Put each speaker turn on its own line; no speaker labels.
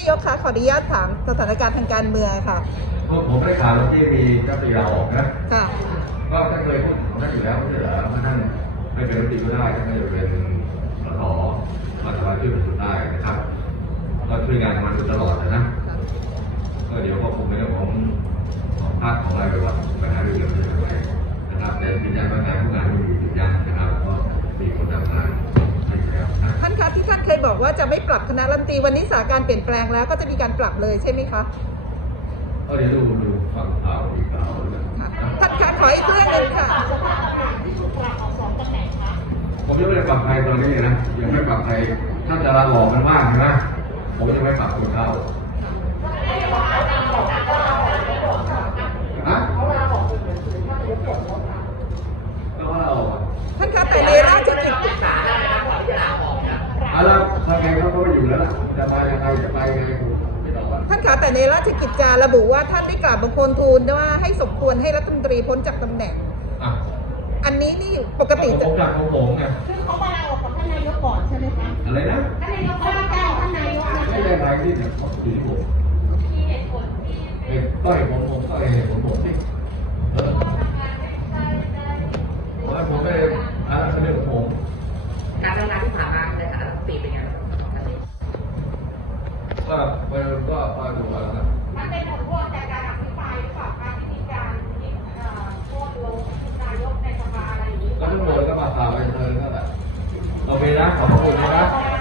ายกคะขออนุญาตถามสถานการณ์ทางการเมืองค่ะ
ผมผมได้ข่าวว่าที่มีกัตยาออกนะ
ค่ะ
ก็ท่านเคยพูดของท่านอยู่แล้วไม่ใช่เหรอว่าท่านไม่เป็นรัฐมนตรีก็ได้ท่านก็จะเป็นสสมาสามารถช่วยประชุมได้นะครับก็ช่วยงานมาโดยตลอดนะก็เดี๋ยวก็คงเป็นเรื่องของของภาคของรายวันปัญหาเรื่องเรื่องอะไรนะครับแต่ยืนยันว่างานทุกงานมีอยู่
ว่าจะไม่ปรับคณะรัฐมนตรีวันนี้สถานการณ์เปลี่ยนแปลงแล้วก็จะมีการปรับเลยใช่ไหมคะ
ก็เดี๋ยวดูดูฟังข่าวอีกข่าวหนึ่ง
ค่ะ
นะ
ท่านคะขออีกเรื่องหนึ่งค่ะ
ผมยังไม่ได้ปรับใครตอนนี้นะยังไม่ปรับใครท่านจะลาออกมันมากนะผมยังไม่ปรับคนเข้าฮะก็ว่าเราออก
ท่านคะแต่ในราชกิจ
เอาละทำ ไงเขาก็ไม่อยู่แล้วล่ะจะมายังไงจะไปยังไงผมไม่ตอบอะ
ท่านคะแต่ในราชกิจจาระบุว่าท่านได้กราบบังคมทูลว่าให้สมควรให้รัฐมนตรีพ้นจากตำแหน่ง
อะ
อันนี้นี่ปกติ
ผ
จะ
มจากของผมไง
คือเขามาลาออกกับท่านนายกก่อนใช่ไหมคะ
อะไรนะ
ท่านนายกเขาแจ้งท่านนายกนะ
ไม่ได้ทางที่เนี่ยของที่ผมเอ้ยก็ให้ผมผมก็ให้ผมผมสิเออผมไม่ได้อ่าเป็นเรื่องของผม
การทำงานที่ผ่านมาในฐานะรัฐมนตรีเป็นไงบ้างครับ
ก็ไปก็ก็ดูเอาละ
มันเป็นผลพวงจากการอภิปรายหรือเปล่าการวิธีการที่เอ่อโค่นลงนายกในสภาอะไรอย่างนี้
ก็ทุกคนก็มาข่าวไปเธอนั่นแหละโอเคนะขอบพระคุณนะครับ